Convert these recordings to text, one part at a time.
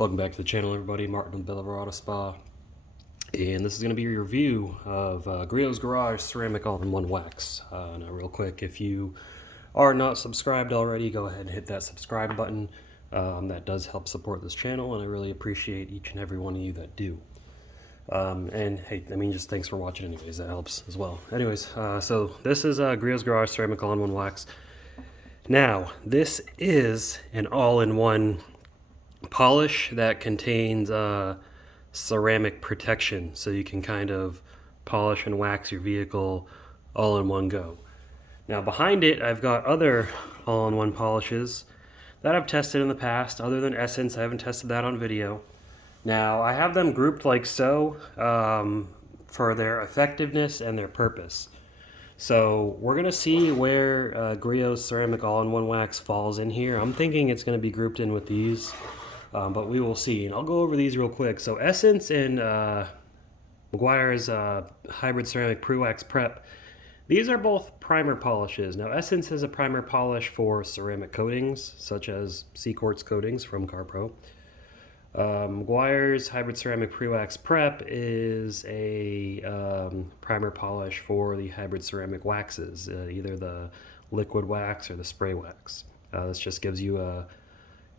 Welcome back to the channel, everybody. Martin with Bella Auto Spa, and this is going to be a review of Griot's Garage Ceramic All-in-One Wax. Now real quick, if you are not subscribed already, go ahead and hit that subscribe button. That does help support this channel, and I really appreciate each and every one of you that do. And hey, I mean, just thanks for watching anyways, that helps as well. Anyways, so this is Griot's Garage Ceramic All-in-One Wax. Now, this is an all-in-one polish that contains ceramic protection, so you can kind of polish and wax your vehicle all in one go. Now behind it, I've got other all-in-one polishes that I've tested in the past. Other than Essence, I haven't tested that on video. Now I have them grouped like so for their effectiveness and their purpose. So we're gonna see where Griot's Ceramic All-in-One Wax falls in here. I'm thinking it's gonna be grouped in with these. But we will see, and I'll go over these real quick. So Essence and Meguiar's Hybrid Ceramic Pre-Wax Prep, these are both primer polishes. Now Essence has a primer polish for ceramic coatings, such as C-Quartz coatings from CarPro. Meguiar's Hybrid Ceramic Pre-Wax Prep is a primer polish for the hybrid ceramic waxes, either the liquid wax or the spray wax. This just gives you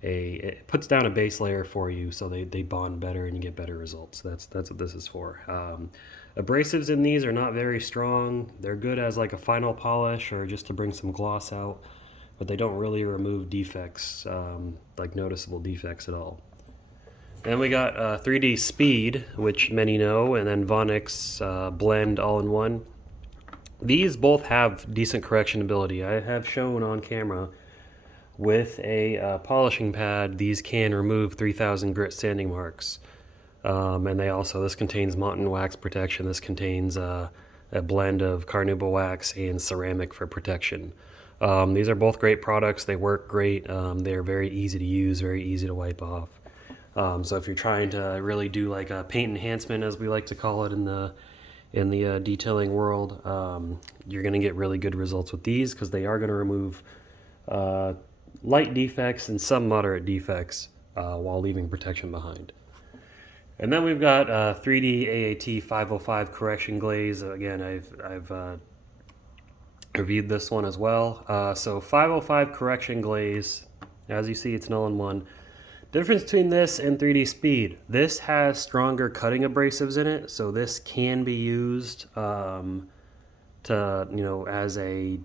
it puts down a base layer for you, so they bond better and you get better results. That's what this is for. Abrasives in these are not very strong. They're good as like a final polish or just to bring some gloss out, but they don't really remove defects, like noticeable defects at all. Then we got 3D Speed, which many know, and then Vonix Blend all-in-one. These both have decent correction ability. I have shown on camera with a polishing pad, these can remove 3000 grit sanding marks. And this contains mountain wax protection. This contains a blend of carnauba wax and ceramic for protection. These are both great products. They work great. They're very easy to use, very easy to wipe off. So if you're trying to really do like a paint enhancement, as we like to call it in the detailing world, you're going to get really good results with these because they are going to remove light defects and some moderate defects while leaving protection behind. And then we've got 3D AAT 505 Correction Glaze. Again, I've reviewed this one as well. So 505 Correction Glaze, as you see, it's an all-in-one. Difference between this and 3D Speed. This has stronger cutting abrasives in it, so this can be used to, as a,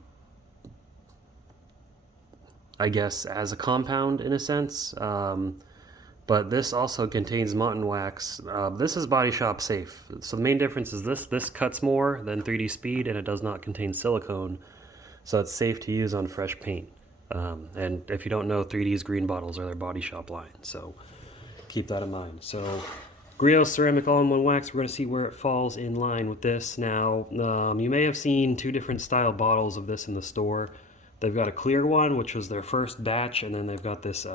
I guess, as a compound in a sense, but this also contains mountain wax. This is body shop safe. So the main difference is this cuts more than 3D Speed, and it does not contain silicone, so it's safe to use on fresh paint. And if you don't know, 3D's green bottles are their body shop line, so keep that in mind. So Griot's Ceramic All-in-One Wax, we're going to see where it falls in line with this. Now, you may have seen two different style bottles of this in the store. They've got a clear one, which was their first batch, and then they've got this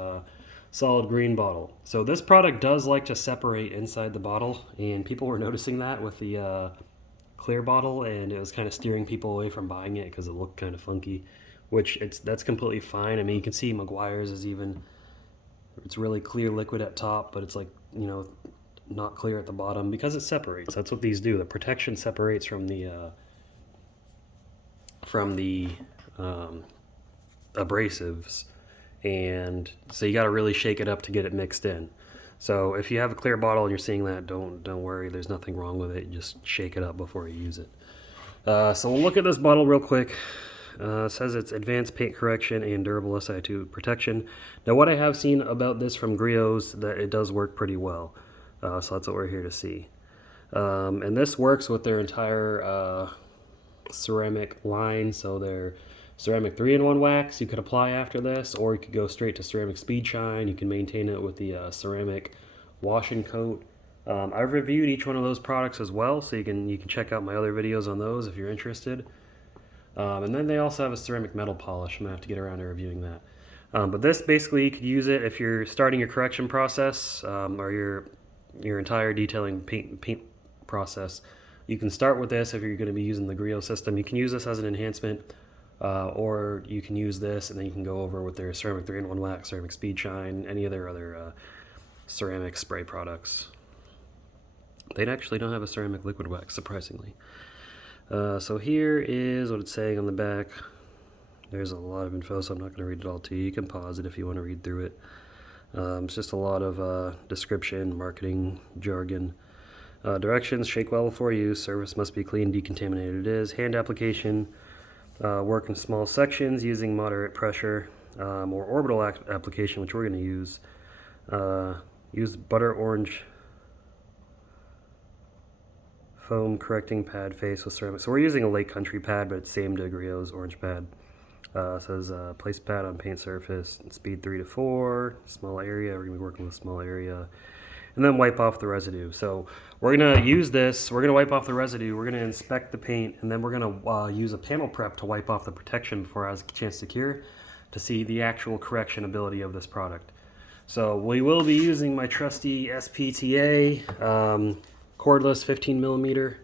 solid green bottle. So this product does like to separate inside the bottle, and people were noticing that with the clear bottle, and it was kind of steering people away from buying it because it looked kind of funky, which that's completely fine. I mean, you can see Meguiar's is it's really clear liquid at top, but it's like, not clear at the bottom because it separates. That's what these do. The protection separates from the abrasives, and so you got to really shake it up to get it mixed in. So if you have a clear bottle and you're seeing that, don't worry, there's nothing wrong with it. Just shake it up before you use it. So we'll look at this bottle real quick. It says it's advanced paint correction and durable SI2 protection. Now what I have seen about this from Griot's, that it does work pretty well. So that's what we're here to see. And this works with their entire ceramic line. So their ceramic 3-in-1 wax you could apply after this, or you could go straight to ceramic speed shine. You can maintain it with the ceramic wash and coat. I've reviewed each one of those products as well, so you can check out my other videos on those if you're interested. And then they also have a ceramic metal polish. I'm gonna have to get around to reviewing that. But this basically, you could use it if you're starting your correction process, or your entire detailing paint process. You can start with this if you're going to be using the Griot system. You can use this as an enhancement, or you can use this and then you can go over with their ceramic 3-in-1 wax, ceramic speed shine, any of their other ceramic spray products. They actually don't have a ceramic liquid wax, surprisingly. So here is what it's saying on the back. There's a lot of info, so I'm not going to read it all to you. You can pause it if you want to read through it. It's just a lot of description, marketing, jargon. Directions: shake well before use. Surface must be clean, decontaminated. It is. Hand application. Work in small sections using moderate pressure. Or orbital application, which we're going to use. Use butter orange foam correcting pad face with ceramic. So we're using a Lake Country pad, but it's same to Griot's orange pad. It says place pad on paint surface, speed 3 to 4, small area. We're going to be working with a small area. And then wipe off the residue. So we're going to use this. We're going to wipe off the residue. We're going to inspect the paint, and then we're going to use a panel prep to wipe off the protection before it has a chance to cure, to see the actual correction ability of this product. So we will be using my trusty SPTA cordless 15 millimeter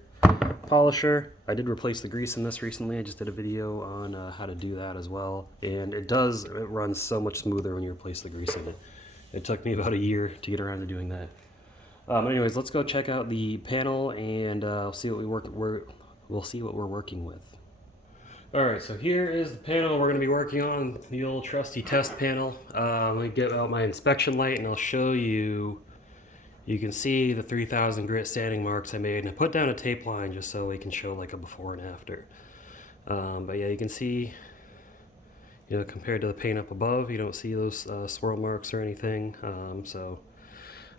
polisher. I did replace the grease in this recently. I just did a video on how to do that as well. And it runs so much smoother when you replace the grease in it. It took me about a year to get around to doing that. Anyways, let's go check out the panel and see what we'll see what we're working with. Alright, so here is the panel we're going to be working on, the old trusty test panel. Let me get out my inspection light and I'll show you. You can see the 3000 grit sanding marks I made, and I put down a tape line just so we can show like a before and after. But yeah, you can see, you know, compared to the paint up above, you don't see those swirl marks or anything. So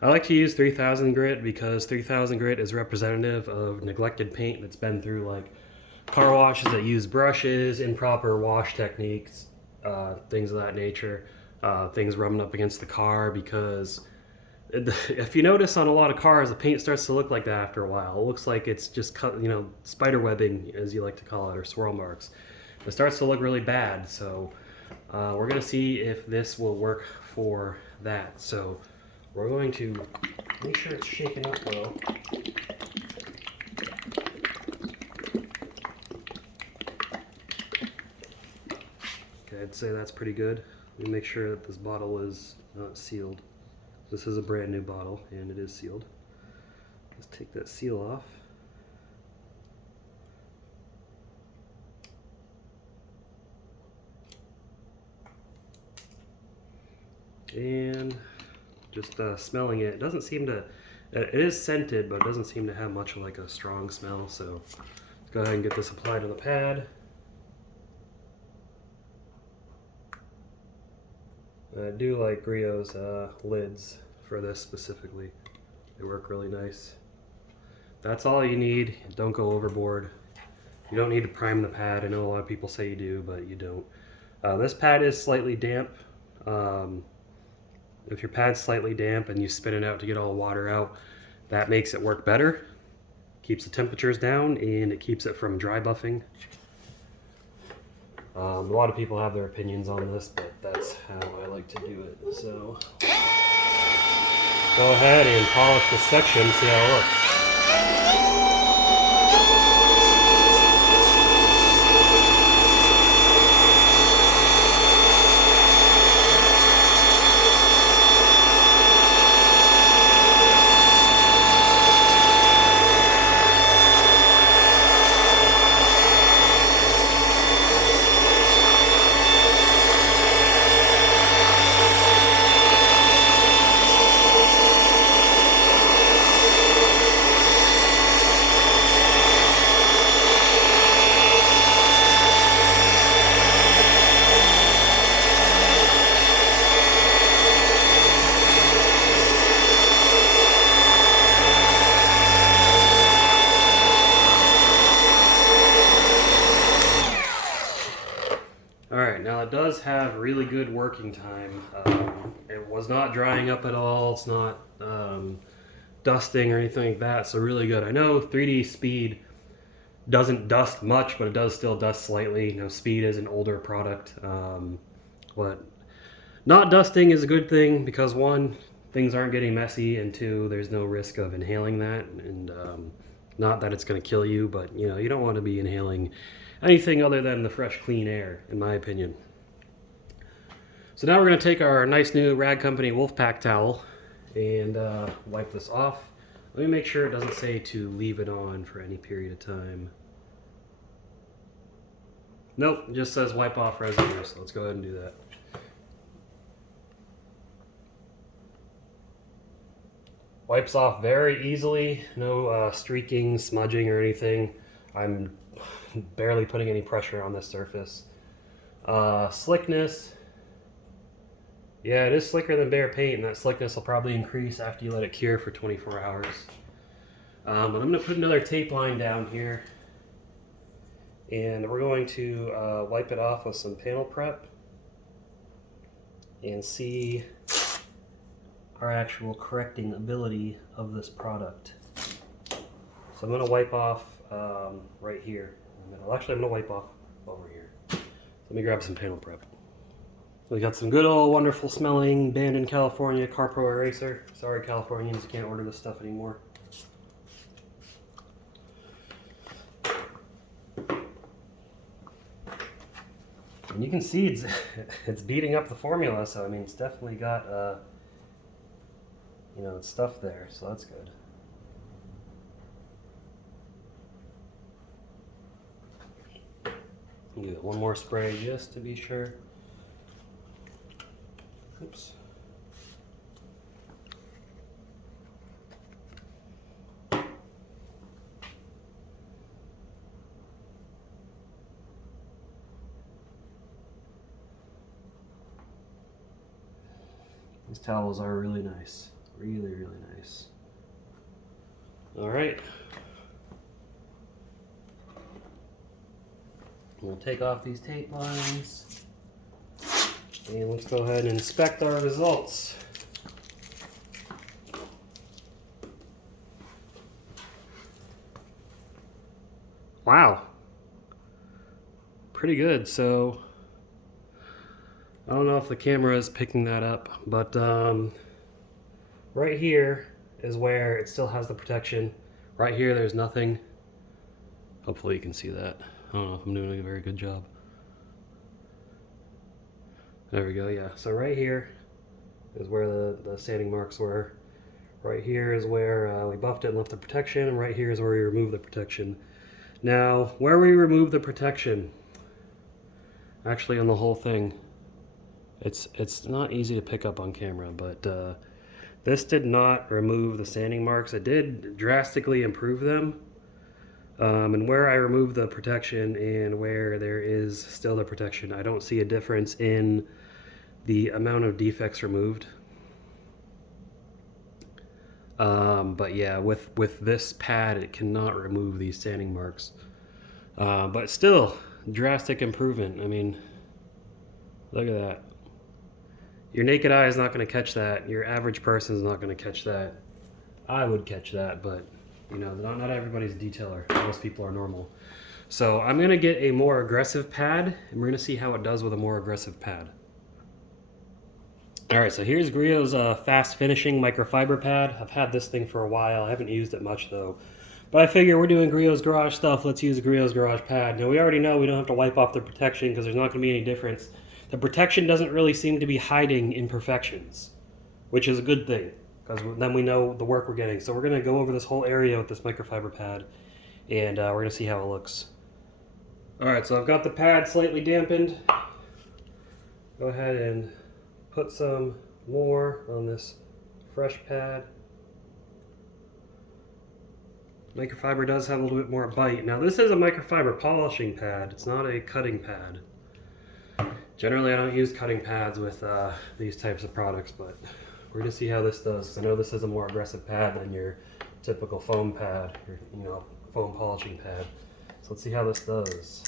I like to use 3000 grit because 3000 grit is representative of neglected paint that's been through like car washes that use brushes, improper wash techniques, things of that nature, things rubbing up against the car, because if you notice on a lot of cars, the paint starts to look like that after a while. It looks like it's just cut, you know, spider webbing, as you like to call it, or swirl marks. It starts to look really bad. So we're going to see if this will work for that. So we're going to make sure it's shaken up well. Okay, I'd say that's pretty good. Let me make sure that this bottle is not sealed. This is a brand new bottle and it is sealed. Let's take that seal off. And just smelling it, it doesn't seem to, it is scented, but it doesn't seem to have much of like a strong smell. So let's go ahead and get this applied on the pad. I do like Griot's lids for this specifically. They work really nice. That's all you need. Don't go overboard. You don't need to prime the pad. I know a lot of people say you do, but you don't. This pad is slightly damp. If your pad's slightly damp and you spin it out to get all the water out, that makes it work better. Keeps the temperatures down and it keeps it from dry buffing. A lot of people have their opinions on this, but that's how I like to do it. So go ahead and polish this section, see how it looks. Alright, now it does have really good working time. It was not drying up at all. It's not dusting or anything like that, so really good. I know 3D Speed doesn't dust much, but it does still dust slightly. You know, Speed is an older product. But not dusting is a good thing because, one, things aren't getting messy, and two, there's no risk of inhaling that. And not that it's going to kill you, but you know, you don't want to be inhaling anything other than the fresh, clean air, in my opinion. So now we're going to take our nice new Rag Company Wolfpack towel and wipe this off. Let me make sure it doesn't say to leave it on for any period of time. Nope, it just says wipe off residue, so let's go ahead and do that. Wipes off very easily, no streaking, smudging or anything. I'm barely putting any pressure on this surface. Slickness. Yeah, it is slicker than bare paint, and that slickness will probably increase after you let it cure for 24 hours. But I'm going to put another tape line down here, and we're going to wipe it off with some panel prep and see our actual correcting ability of this product. So I'm going to wipe off right here. Actually, I'm going to wipe off over here. Let me grab some panel prep. We got some good old wonderful smelling Banned in California CarPro eraser. Sorry Californians, you can't order this stuff anymore. And you can see it's beating up the formula, so I mean it's definitely got you know, it's stuff there, so that's good. Give it one more spray just to be sure. Oops. These towels are really nice. Really, really nice. All right. We'll take off these tape lines. And let's go ahead and inspect our results. Wow. Pretty good. So I don't know if the camera is picking that up, but right here is where it still has the protection. Right here there's nothing. Hopefully you can see that. I don't know if I'm doing a very good job. There we go, yeah. So right here is where the sanding marks were. Right here is where we buffed it and left the protection, and right here is where we removed the protection. Now, where we remove the protection, actually on the whole thing, it's not easy to pick up on camera, but this did not remove the sanding marks. It did drastically improve them. And where I removed the protection and where there is still the protection, I don't see a difference in the amount of defects removed. But yeah, with this pad, it cannot remove these sanding marks. But still, drastic improvement. I mean, look at that. Your naked eye is not going to catch that. Your average person is not going to catch that. I would catch that, but you know, not everybody's a detailer. Most people are normal. So I'm going to get a more aggressive pad, and we're going to see how it does with a more aggressive pad. All right, so here's Griot's fast finishing microfiber pad. I've had this thing for a while. I haven't used it much though. But I figure we're doing Griot's Garage stuff. Let's use Griot's Garage pad. Now we already know we don't have to wipe off the protection because there's not going to be any difference. The protection doesn't really seem to be hiding imperfections, which is a good thing, because then we know the work we're getting. So we're going to go over this whole area with this microfiber pad, and we're going to see how it looks. All right, so I've got the pad slightly dampened. Go ahead and put some more on this fresh pad. Microfiber does have a little bit more bite. Now this is a microfiber polishing pad. It's not a cutting pad. Generally I don't use cutting pads with these types of products, but we're going to see how this does. I know this is a more aggressive pad than your typical foam pad, or, you know, foam polishing pad. So let's see how this does.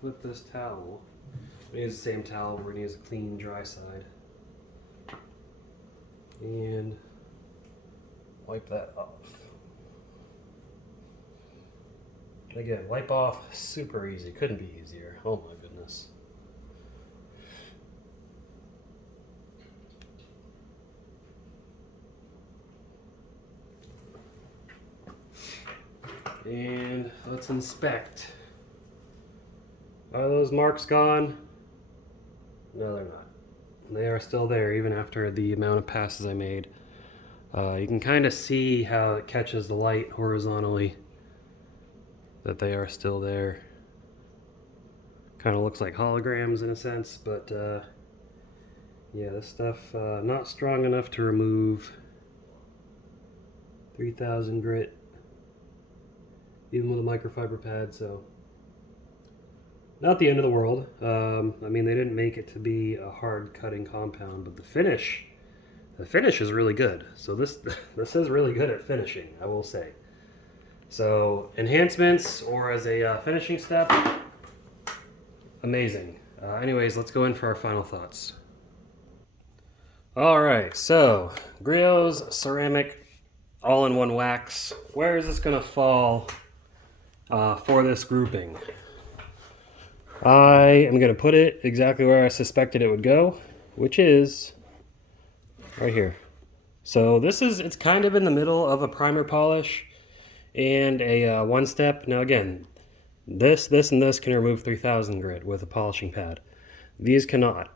flip this towel. We use the same towel, we're going to use a clean, dry side. And wipe that off. Again, wipe off, super easy. Couldn't be easier. Oh my goodness. And let's inspect. Are those marks gone? No, they're not. They are still there even after the amount of passes I made. You can kind of see how it catches the light horizontally, that they are still there. Kind of looks like holograms in a sense, but yeah, this stuff not strong enough to remove. 3000 grit, even with a microfiber pad, so not the end of the world. I mean, they didn't make it to be a hard cutting compound, but the finish is really good. So this is really good at finishing, I will say. So enhancements or as a finishing step, amazing. Anyways, let's go in for our final thoughts. All right, so Griot's ceramic all-in-one wax. Where is this gonna fall for this grouping? I am gonna put it exactly where I suspected it would go, which is right here. So it's kind of in the middle of a primer polish and a one step. Now again, this and this can remove 3000 grit with a polishing pad. These cannot.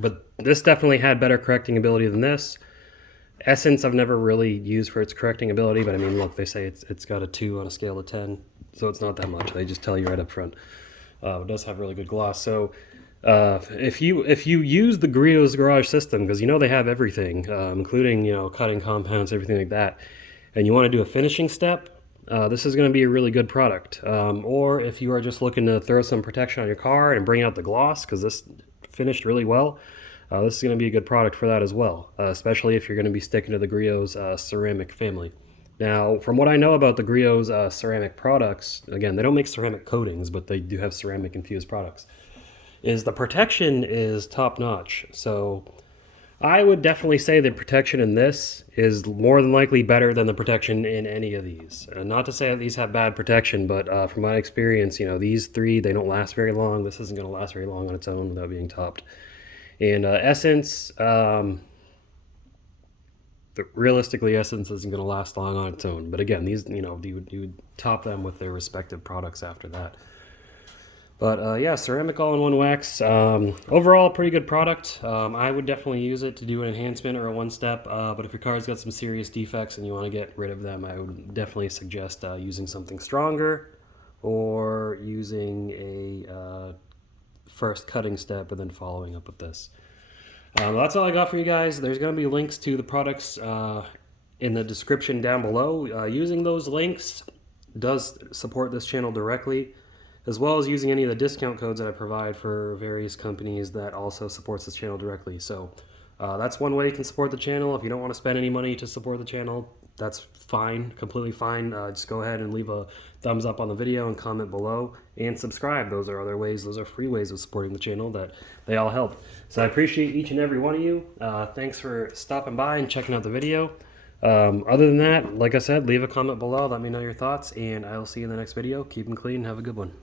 But this definitely had better correcting ability than this. Essence I've never really used for its correcting ability, but I mean, look, they say it's got a 2 on a scale of 10, so it's not that much. They just tell you right up front. It does have really good gloss. So if you use the Griot's garage system, because you know they have everything, including cutting compounds, everything like that, and you want to do a finishing step, this is going to be a really good product. Or if you are just looking to throw some protection on your car and bring out the gloss, because this finished really well, this is going to be a good product for that as well, especially if you're going to be sticking to the Griot's ceramic family. Now, from what I know about the Griot's ceramic products, again, they don't make ceramic coatings, but they do have ceramic infused products, is the protection is top notch. So I would definitely say the protection in this is more than likely better than the protection in any of these. Not to say that these have bad protection, but from my experience, these three, they don't last very long. This isn't going to last very long on its own without being topped. And Essence, realistically, Essence isn't going to last long on its own. But again, these, you would top them with their respective products after that. But yeah, ceramic all-in-one wax. Overall, pretty good product. I would definitely use it to do an enhancement or a one-step. But if your car's got some serious defects and you want to get rid of them, I would definitely suggest using something stronger or using a first cutting step and then following up with this. That's all I got for you guys. There's going to be links to the products in the description down below. Using those links does support this channel directly, as well as using any of the discount codes that I provide for various companies that also supports this channel directly. So that's one way you can support the channel. If you don't want to spend any money to support the channel, that's fine, completely fine. Just go ahead and leave a thumbs up on the video and comment below and subscribe. Those are other ways, those are free ways of supporting the channel that they all help. So I appreciate each and every one of you. Thanks for stopping by and checking out the video. Other than that, like I said, leave a comment below, let me know your thoughts, and I'll see you in the next video. Keep them clean, have a good one.